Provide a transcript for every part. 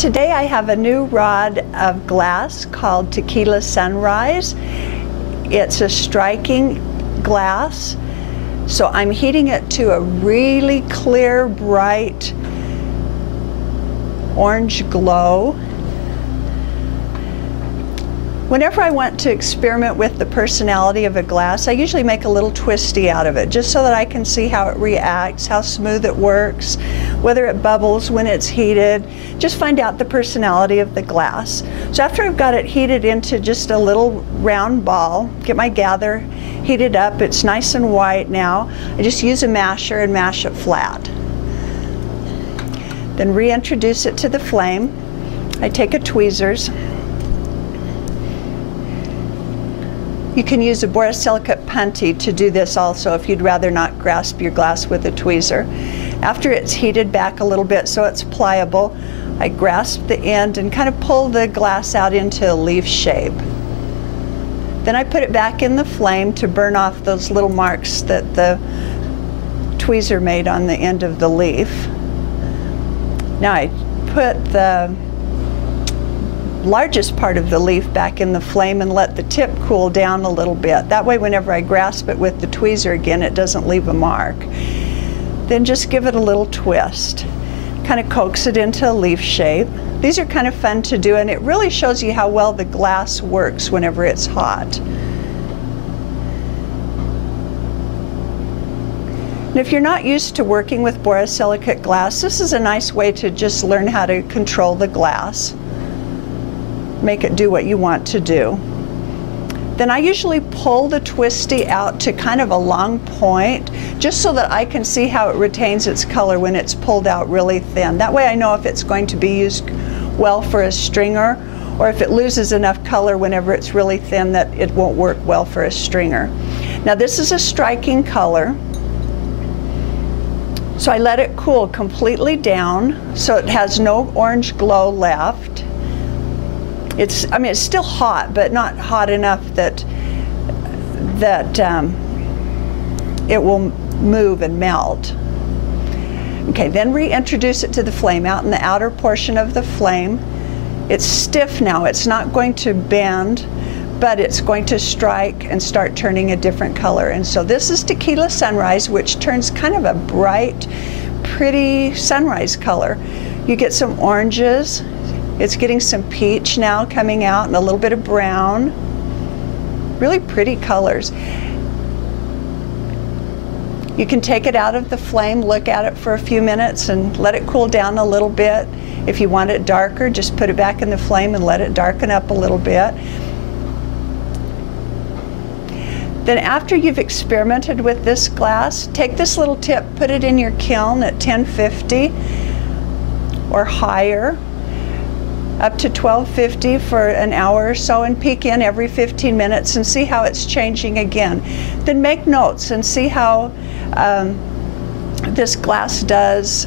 Today I have a new rod of glass called Tequila Sunrise. It's a striking glass, so I'm heating it to a really clear, bright orange glow. Whenever I want to experiment with the personality of a glass, I usually make a little twisty out of it, just so that I can see how it reacts, how smooth it works, whether it bubbles when it's heated, just find out the personality of the glass. So after I've got it heated into just a little round ball, get my gather heated up, it's nice and white now, I just use a masher and mash it flat. Then reintroduce it to the flame. I take a tweezers. You can use a borosilicate punty to do this also if you'd rather not grasp your glass with a tweezer. After it's heated back a little bit so it's pliable, I grasp the end and kind of pull the glass out into a leaf shape. Then I put it back in the flame to burn off those little marks that the tweezer made on the end of the leaf. Now I put the largest part of the leaf back in the flame and let the tip cool down a little bit. That way whenever I grasp it with the tweezer again, it doesn't leave a mark. Then just give it a little twist. Kind of coax it into a leaf shape. These are kind of fun to do, and it really shows you how well the glass works whenever it's hot. And if you're not used to working with borosilicate glass, this is a nice way to just learn how to control the glass. Make it do what you want to do. Then I usually pull the twisty out to kind of a long point, just so that I can see how it retains its color when it's pulled out really thin. That way I know if it's going to be used well for a stringer, or if it loses enough color whenever it's really thin that it won't work well for a stringer. Now this is a striking color, so I let it cool completely down so it has no orange glow left. It's still hot, but not hot enough that it will move and melt. Okay, then reintroduce it to the flame out in the outer portion of the flame. It's stiff now, it's not going to bend, but it's going to strike and start turning a different color. And so this is Tequila Sunrise, which turns kind of a bright, pretty sunrise color. You get some oranges. It's getting some peach now coming out and a little bit of brown. Really pretty colors. You can take it out of the flame, look at it for a few minutes and let it cool down a little bit. If you want it darker, just put it back in the flame and let it darken up a little bit. Then after you've experimented with this glass, take this little tip, put it in your kiln at 1050 or higher, up to 1250 for an hour or so, and peek in every 15 minutes and see how it's changing again. Then make notes and see how this glass does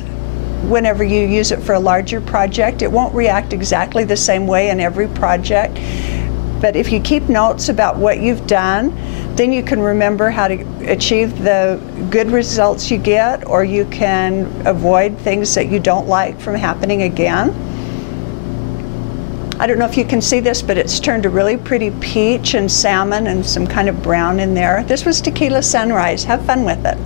whenever you use it for a larger project. It won't react exactly the same way in every project, but if you keep notes about what you've done, then you can remember how to achieve the good results you get, or you can avoid things that you don't like from happening again. I don't know if you can see this, but it's turned a really pretty peach and salmon and some kind of brown in there. This was Tequila Sunrise. Have fun with it.